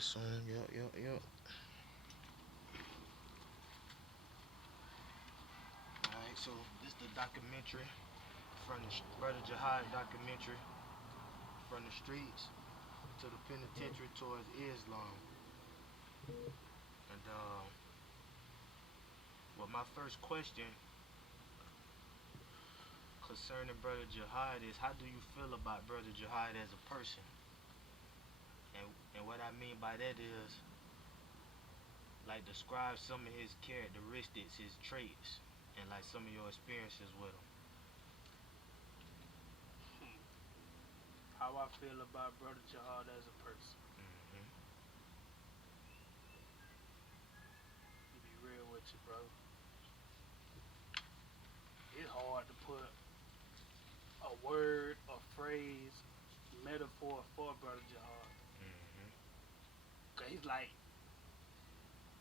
soon. Yep. Alright, so this the documentary from the Brother Jihad documentary from the streets to the penitentiary towards Islam. And well, my first question concerning Brother Jihad is, how do you feel about Brother Jihad as a person? And what I mean by that is, like, describe some of his characteristics, his traits, and like some of your experiences with him. How I feel about Brother Jihad as a person. Hmm. To be real with you, bro. It's hard to put a word, a phrase, metaphor for Brother Jihad. Hmm. Cause he's like,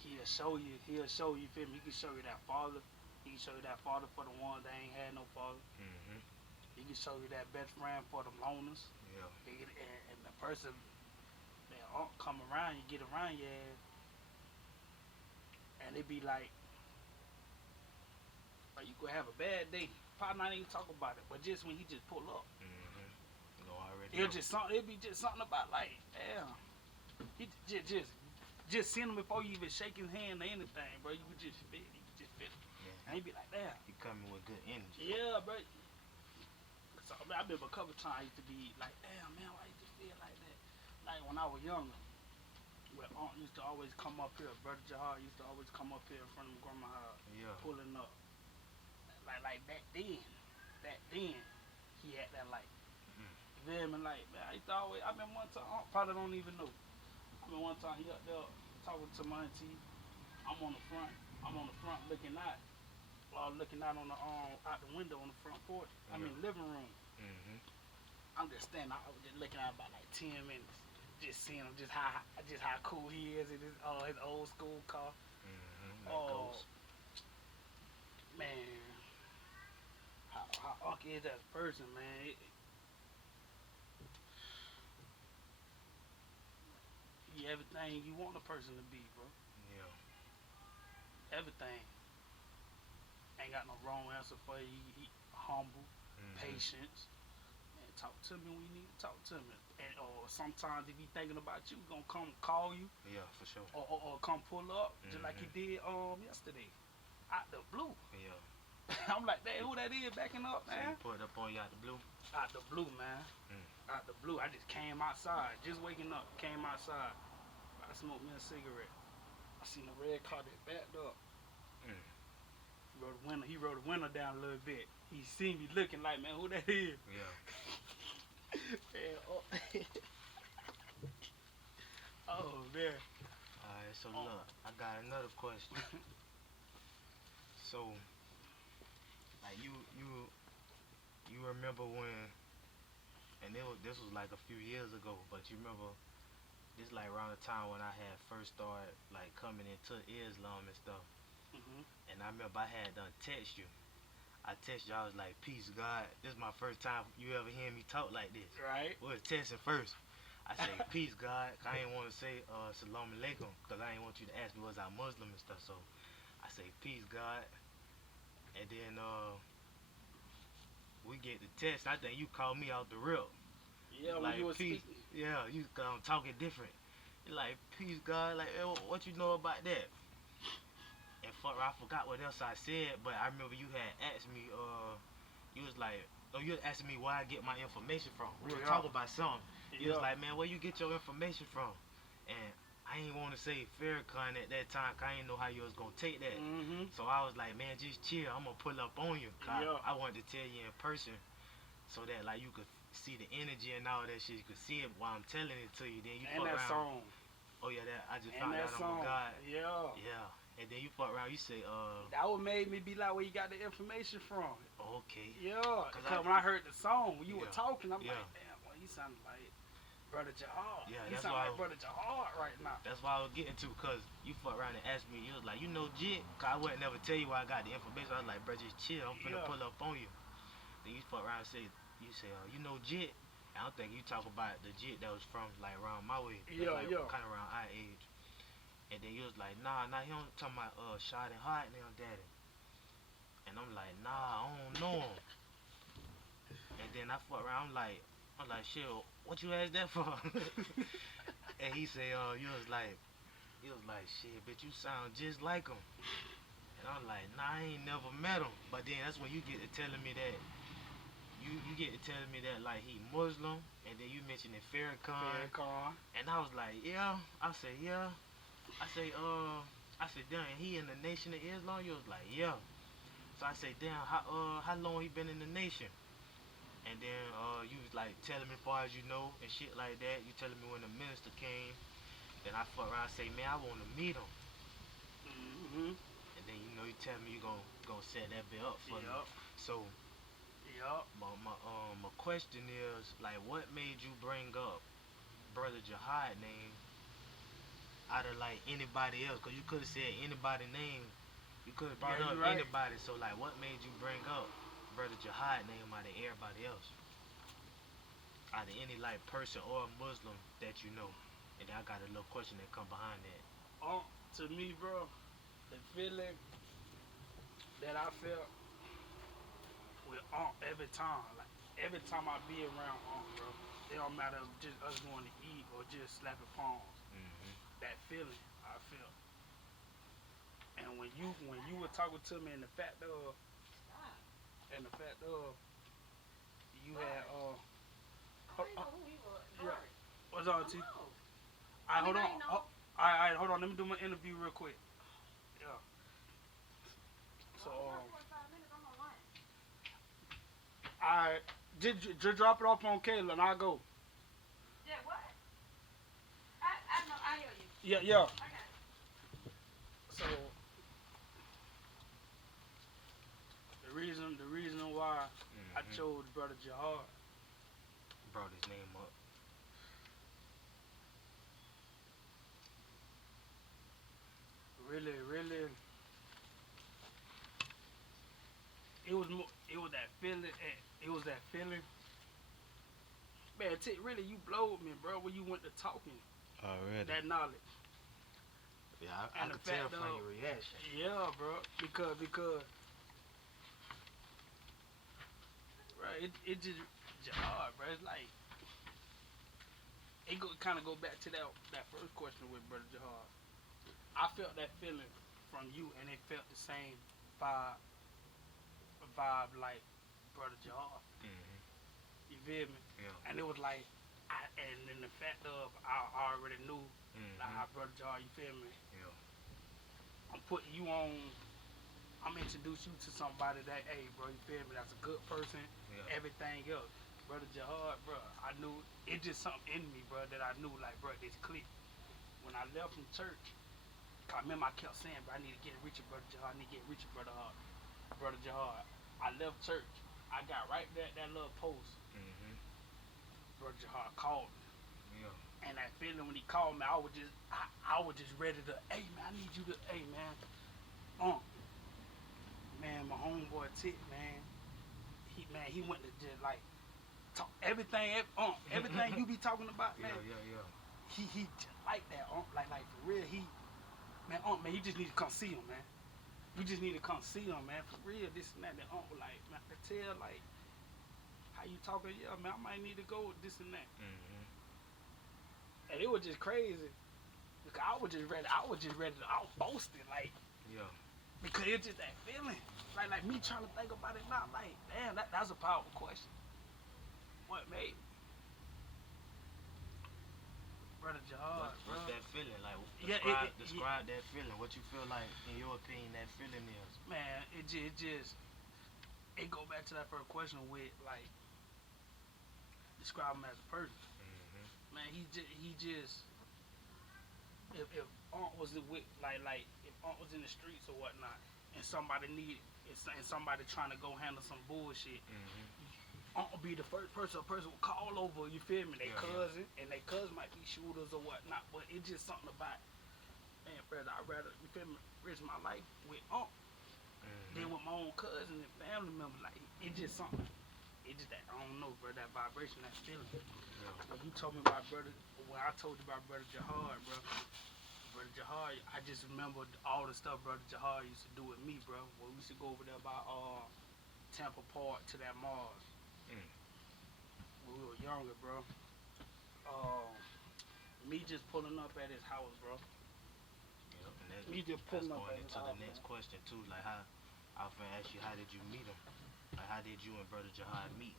he'll show you, feel me? He can show you that father. He can show you that father for the ones that ain't had no father. Hmm. He can show you that best friend for the loners. Yeah. And the person that come around you, get around you, and it be like you could have a bad day. Probably not even talk about it, but just when he just pull up, You know, already. It'll be just something about like, damn, he just seeing him before you even shake his hand or anything, bro. You would just feel it. You could just feel it. Yeah. And he be like, damn. He coming with good energy. Yeah, bro. So I remember a couple times I used to be like, damn, man, why you just feel like that? Like when I was younger, where aunt used to always come up here, Brother Jihad used to always come up here in front of my grandma's house, Yeah. pulling up. Like back then, he had that light. You feel me? Like, man, I used to always, I remember one time, I probably don't even know. I remember one time he up there talking to my auntie. I'm on the front looking out. Looking out on the out the window on the front porch. I mean living room. I'm just standing out, I was just looking out about like 10 minutes. Just seeing him, just how cool he is in his old school car. Oh, man. How Uncle is as a person, man. He everything you want a person to be, bro. Yeah. Everything. Ain't got no wrong answer for you. He humble, patience. Man, talk to me when you need to talk to me. And or sometimes if he thinking about you, gonna come call you. Yeah, for sure. Or come pull up, just like he did yesterday. Out the blue. Yeah. I'm like, hey, who that is backing up, So man? he put it up on you out the blue? Out the blue, man. Out the blue. I just came outside, just waking up, came outside. I smoked me a cigarette. I seen a red car that backed up. He rode the window down a little bit. He seen me looking like, man, who that is? Yeah. Man, oh man. Alright, so look, I got another question. So, like you remember when, and this was like a few years ago, but you remember this like around the time when I had first started like coming into Islam and stuff. And I remember I had done text you. I text you, I was like, peace, God. This is my first time you ever hear me talk like this. Right. We was texting first. I say, peace, God. I ain't want to say salam alaikum, because I ain't want you to ask me was I Muslim and stuff. So I say, peace, God. And then we get the text. I think you called me out the rip. Yeah, like, when you was peace. speaking. Yeah, you talking different. You're like, peace, God. Like, hey, what you know about that? And I forgot what else I said, but I remember you had asked me, you was like, you was asking me where I get my information from. We were talking about something. You was like, man, where you get your information from? And I ain't want to say Farrakhan at that time, cause I didn't know how you was gonna take that. So I was like, man, just chill. I'm gonna pull up on you. I wanted to tell you in person, so that like you could see the energy and all that shit. You could see it while I'm telling it to you. Then you and that around. Song. Oh yeah, that I just and found out I'm a God. Yeah. Yeah. And then you fuck around, you say, that would made me be like, where you got the information from? Okay. Yeah. Cause when I heard the song, when you were talking, I'm like, damn, well, he sounded like Brother Jihad. Yeah, he that's sound why like Brother Jihad right now. That's why I was getting to, cause you fuck around and asked me, you was like, you know Jit? Cause I wouldn't never tell you where I got the information. I was like, bro, just chill, I'm finna pull up on you. Then you fuck around and say, you know Jit? I don't think you talk about the jit that was from like around my way, that's Yeah, like yeah. kind of around our age. And then you was like, nah, he don't talking about Shot and Hot now, daddy. And I'm like, nah, I don't know him. And then I fuck around, I'm like, shit, what you asked that for? And he say, you was like, shit, bitch, you sound just like him. And I'm like, nah, I ain't never met him. But then that's when you get to telling me that you get to telling me that like he Muslim, and then you mentioning Farrakhan, Farrakhan. and I was like, yeah. I said, yeah. I say, I said, damn, he in the Nation of Islam? You was like, yeah. So I say, damn, how long he been in the nation? And then you was like telling me far as you know and shit like that. You telling me when the minister came. Then I fuck around and say, man, I want to meet him. Mhm. And then you tell me you gonna set that bit up for me. Yup. So Yup. my question is like, what made you bring up Brother Jihad name out of like anybody else? Cause you could have said anybody name. You could have brought Yeah, up you right. anybody. So like, what made you bring up Brother Jihad name out of everybody else? Out of any like person or Muslim that you know. And then I got a little question that come behind that. To me, bro, the feeling that I felt with every time, like every time I be around bro, it don't matter if just us going to eat or just slapping palms. Mhm. That feeling I felt, and when you were talking to me, and the fact of you had yeah, what's on T? Alright, hold on. Alright, hold on. Let me do my interview real quick. Yeah. So I just drop it off on Kayla and I'll go. Yeah, what? I know, I hear you. Yeah, yeah. Okay. So the reason why I Mhm. chose Brother Jihad, Brought his name up. really, it was that feeling. It was that feeling. Man, really, you blowed me, bro. When you went to talking, Already. that knowledge. Yeah, I And the could tell fact from of- your reaction. Yeah, bro. Because right, it just Jihad, bro. It's like it kind of go back to that first question with Brother Jihad. I felt that feeling from you, and it felt the same vibe, like Brother Jihad. Mhm. You feel me? Yeah. And it was like, and then the fact of I already knew like how Mhm. Brother Jihad. You feel me? Yeah. I'm putting you on. I'm introduce you to somebody that, hey, bro, you feel me? That's a good person. Yeah. Everything else, Brother Jihad, bro. I knew it just something in me, bro, that I knew like, bro, this click. When I left from church, I remember I kept saying, bro, I need to get rich, Brother Jihad. I need to get rich, Brother Jihad. I left church. I got right there at that little post. Mhm. Brother Jihad called me. Yeah. And that feeling when he called me, I was just ready to, hey man, I need you to, hey man, man, my homeboy Tick, man, he went to just like talk everything, everything you be talking about, man. Yeah. He just like that, like for real, man, you just need to come see him, man. You just need to come see him, man, for real, this and that. Like, man, I could tell, like, how you talking, yeah, man, I might need to go with this and that. Mhm. And it was just crazy. Because I was just ready, I was boasting, like, Yeah. because it's just that feeling. Like me trying to think about it now, like, damn, that's a powerful question. What made Brother Jihad, bro? What's that feeling like? Yeah, Describe that feeling. What you feel like, in your opinion, that feeling is. Man, it go back to that first question with, like, describe him as a person. Mhm. Man, he just, if Aunt was with, like, if Aunt was in the streets or whatnot, and somebody and somebody trying to go handle some bullshit, Mhm. Aunt would be the first person a person would call over, you feel me? They Yeah, cousin, and they cousin might be shooters or whatnot, but it's just something about, man, brother, I'd rather, you feel me, risk my life with Aunt than Mhm. with my own cousin and family member. Like, it's just something. It just that I don't know, bro. That vibration, that feeling. Yeah. When you told me about brother, when I told you about brother Jahar, bro. Brother Jahar, I just remembered all the stuff brother Jahar used to do with me, bro. When we used to go over there by Tampa Park to that Mars. Mm. When we were younger, bro. Um, me just pulling up at his house, bro. Yeah. And Me just that's pulling up going at his into the house, next man. question too. Like how I was gonna ask you, how did you meet him? Like how did you and brother Jihad meet?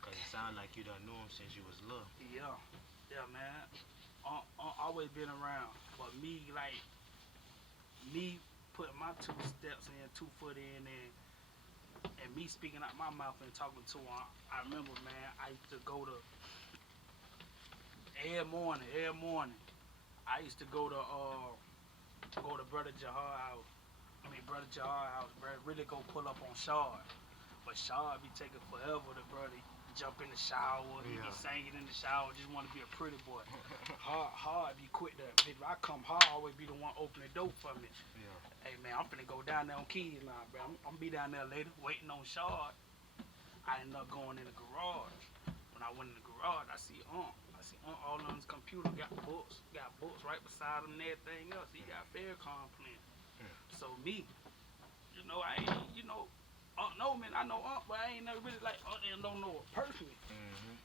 Cause it sounded like you done knew him since you was little. Yeah, yeah, man. Always been around, but me like me putting my 2 steps in, 2 foot in, and me speaking out my mouth and talking to him. I remember, man. I used to go to every morning. Every morning, I used to go to brother Jahar house. Brother Jahar house, bro. Really go pull up on Shard. But Shard be taking forever to brother jump in the shower. He be Yeah. singing in the shower. Just want to be a pretty boy. Hard be quick to. If I come hard, always be the one open the door for me. Yeah. Hey man, I'm finna go down there on Keys now, bro. I'm be down there later, waiting on Shard. I ended up going in the garage. When I went in the garage, I see all on his computer got books right beside him and everything else. He got Farrakhan playing. Mm. So me, I ain't, know man, I know but I ain't never really like and don't know her personally. Mhm.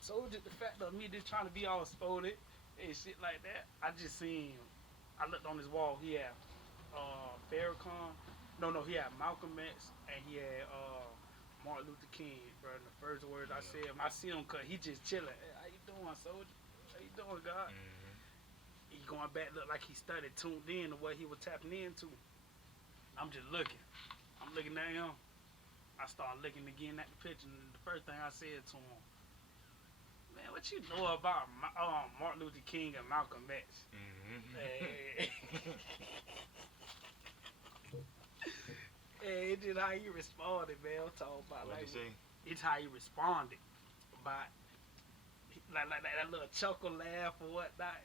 So just the fact of me just trying to be all sporty and shit like that, I just seen him. I looked on his wall. He had Farrakhan. No, he had Malcolm X and he had Martin Luther King, bro. And the first words I said when I see him, cause he just chilling. Hey, how you doing, soldier? How you doing, God? Mhm. He going back, look like he studied, tuned in to what he was tapping into. I'm just looking. I'm looking at him. I started looking again at the picture, and the first thing I said to him, man, what you know about Martin Luther King and Malcolm X? Mhm. Hey. Hey, it's just how you responded, man. I'm talking about What'd like you say? it's how you responded. But like that little chuckle laugh or whatnot.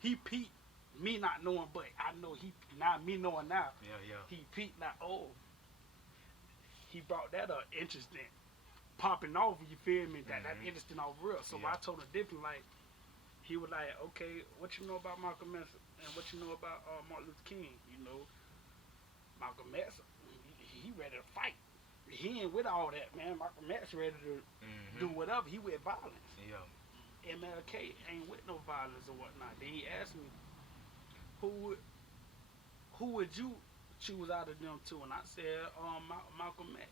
He peeped me not knowing, but I know he not me knowing now. Yeah. He peeped like, oh, he brought that up interesting. Popping off, you feel me? That's interesting off real. So Yeah. I told him different, like he was like, okay, what you know about Malcolm X and what you know about Martin Luther King? Malcolm X, he ready to fight. He ain't with all that, man. Malcolm X ready to do whatever. He with violence. Yeah. MLK ain't with no violence or whatnot. Then he asked me, who would you choose out of them two? And I said, Malcolm X.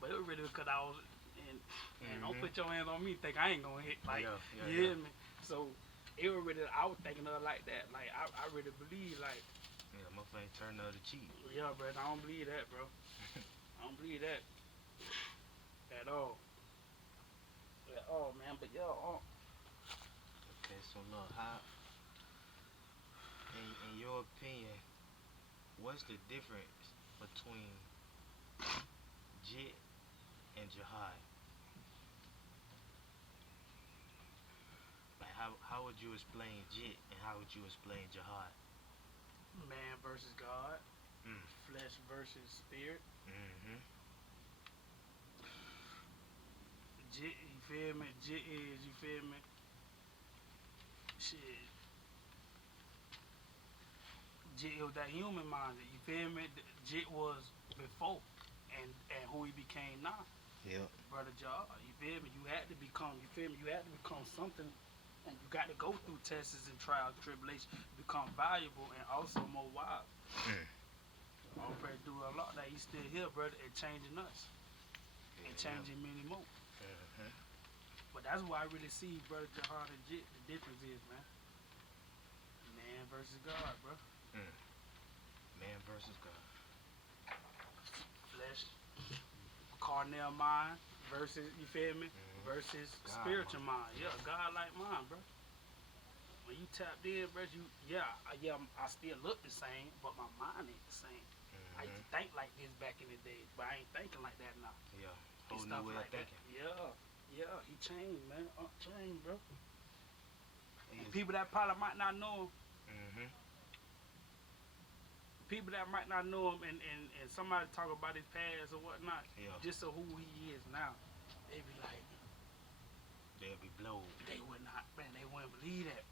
But it was really because I was, and don't put your hands on me, think I ain't gonna hit, like, Yeah. you hear me? So, it was really, I was thinking of it like that. Like, I really believe, like, Yeah, my thing turned the other cheek. yeah, bro, I don't believe that, bro. I don't believe that at all. At all, man. But, Okay, so look, how, in your opinion, what's the difference between Jit and Jihad? Like, how would you explain Jit and how would you explain Jihad? man versus God, Mm. flesh versus spirit. Mhm. Jit, you feel me? Jit is, you feel me? Shit. Jit was that human minded, you feel me? Jit was before and who he became now. Yep. Brother Jar, you feel me? You had to become, you feel me? You had to become something, and you got to go through tests and trials, tribulations, become valuable and also more wise. I'm praying through a lot that he's still here, brother, and changing us and changing many more. Mhm. But that's why I really see Brother Jahar and Jit. The difference is, man versus God, bro. Man versus God. Flesh, carnal mind versus, you feel me? Versus God spiritual mind. Yeah, God like mind, bro. When you tapped in, bro, I still look the same, but my mind ain't the same. I used to think like this back in the days, but I ain't thinking like that now. Yeah. And Whole stuff new way like of thinking. that. Yeah, he changed, man. Changed, bro. He is- People that probably might not know him, Mhm. people that might not know him and somebody talk about his past or whatnot, Yeah. just of who he is now, they be like, They'll be blowed. they would not, man, they wouldn't believe that.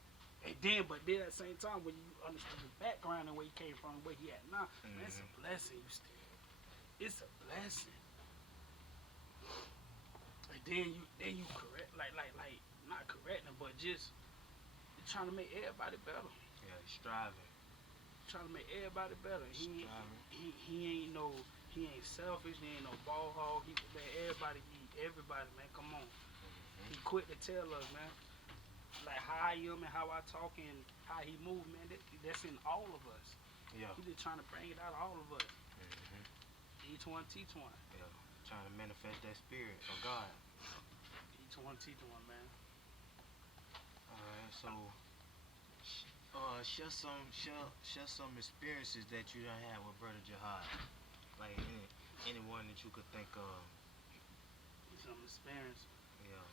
And then, but then at the same time, when you understand his background and where he came from, where he at now, man, it's a blessing. It's a blessing. And then you correct, like not correcting, but just you're trying to make everybody better. Yeah, striving. Trying to make everybody better. He ain't selfish. He ain't no ball hog. Man, everybody, man, come on. He quick to tell us, man, like how I am and how I talk and how he move, man. That's in all of us. Yeah. He just trying to bring it out of all of us. Each one teach one. Yeah. Trying to manifest that spirit of God. Each one teach one, man. Alright, so share some experiences that you done had with Brother Jihad. Like anyone that you could think of. Some experience. Yeah.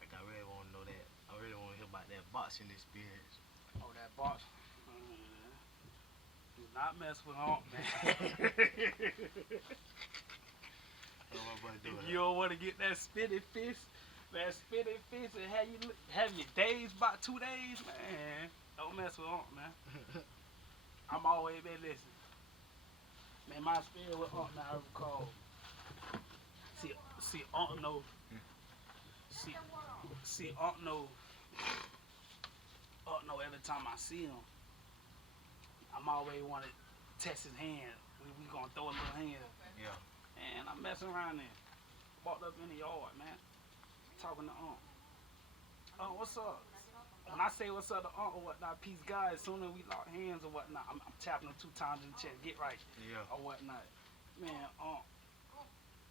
Like I really want to know that. I really want to hear about that boxing experience. Oh, that box. Do not mess with Unc, man. If you don't want to get that spitted fist, and have your days about 2 days, man, don't mess with Unc, man. I'm always been listening. Man, my experience with Unc, now I recall. See, Unc know. See, Unc know. Unc know every time I see him, I'm always want to test his hand. We gonna throw a little hand. Yeah. And I'm messing around there. Walked up in the yard, man. Talking to Unc. What's up? When I say what's up to Unc or whatnot, peace God, as soon as we lock hands or whatnot, I'm tapping him 2 times in the chest, get right. Yeah. Or whatnot. Man,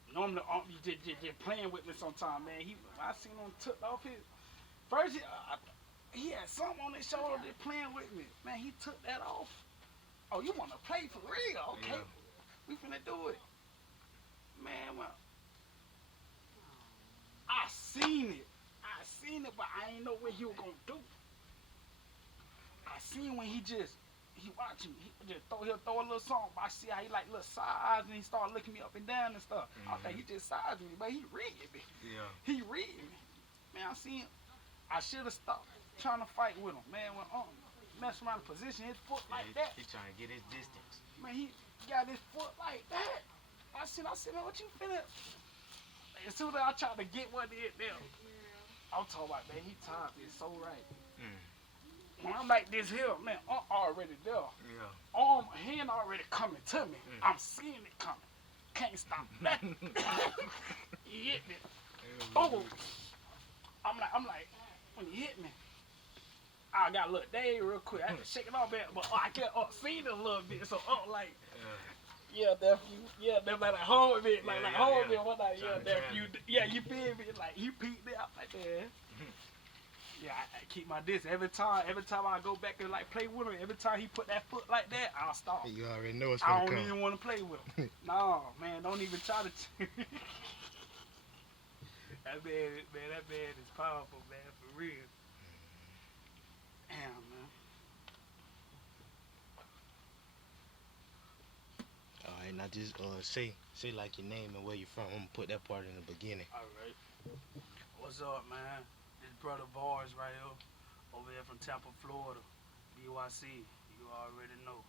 normally Unc be just playing with me sometime, man. I seen him took off his, first he had something on his shoulder just playing with me. Man, he took that off. Oh, you want to play for real? Okay. Yeah. We finna do it. Man, well, I seen it, but I ain't know what he was gonna do. I seen when he watching me. He'll throw a little song, but I see how he like little sides and he started looking me up and down and stuff. I think he just sized me, but he reading me. Yeah. He reading me. Man, I seen him. I should have stopped trying to fight with him. Man, when mess around the position, his foot like that. He trying to get his distance. Man, he got his foot like that. I said, man, what you finna? As soon as I tried to get one in there, I'm talking about, man, he timed it so right. When I'm like this here, man, I'm already there. Yeah. Hand already coming to me. I'm seeing it coming. Can't stop that. He hit me. Oh, I'm like, when he hit me, I got a little day real quick. I had to shake it off, but I kept seen it a little bit. So like, yeah, nephew, yeah, they're like hold me, hold me, what like, yeah, nephew, yeah, you feel me? Like he peeked me out like that. Yeah, I keep my distance every time I go back and like play with him. Every time he put that foot like that, I'll stop. You already know it's I gonna don't come. even want to play with him. No, man, don't even try to. That man is powerful, man, for real. Damn, man. Alright, now just say like your name and where you from. I'm gonna put that part in the beginning. Alright. What's up, man? This brother Bars right here, over here from Tampa, Florida. BYC. You already know.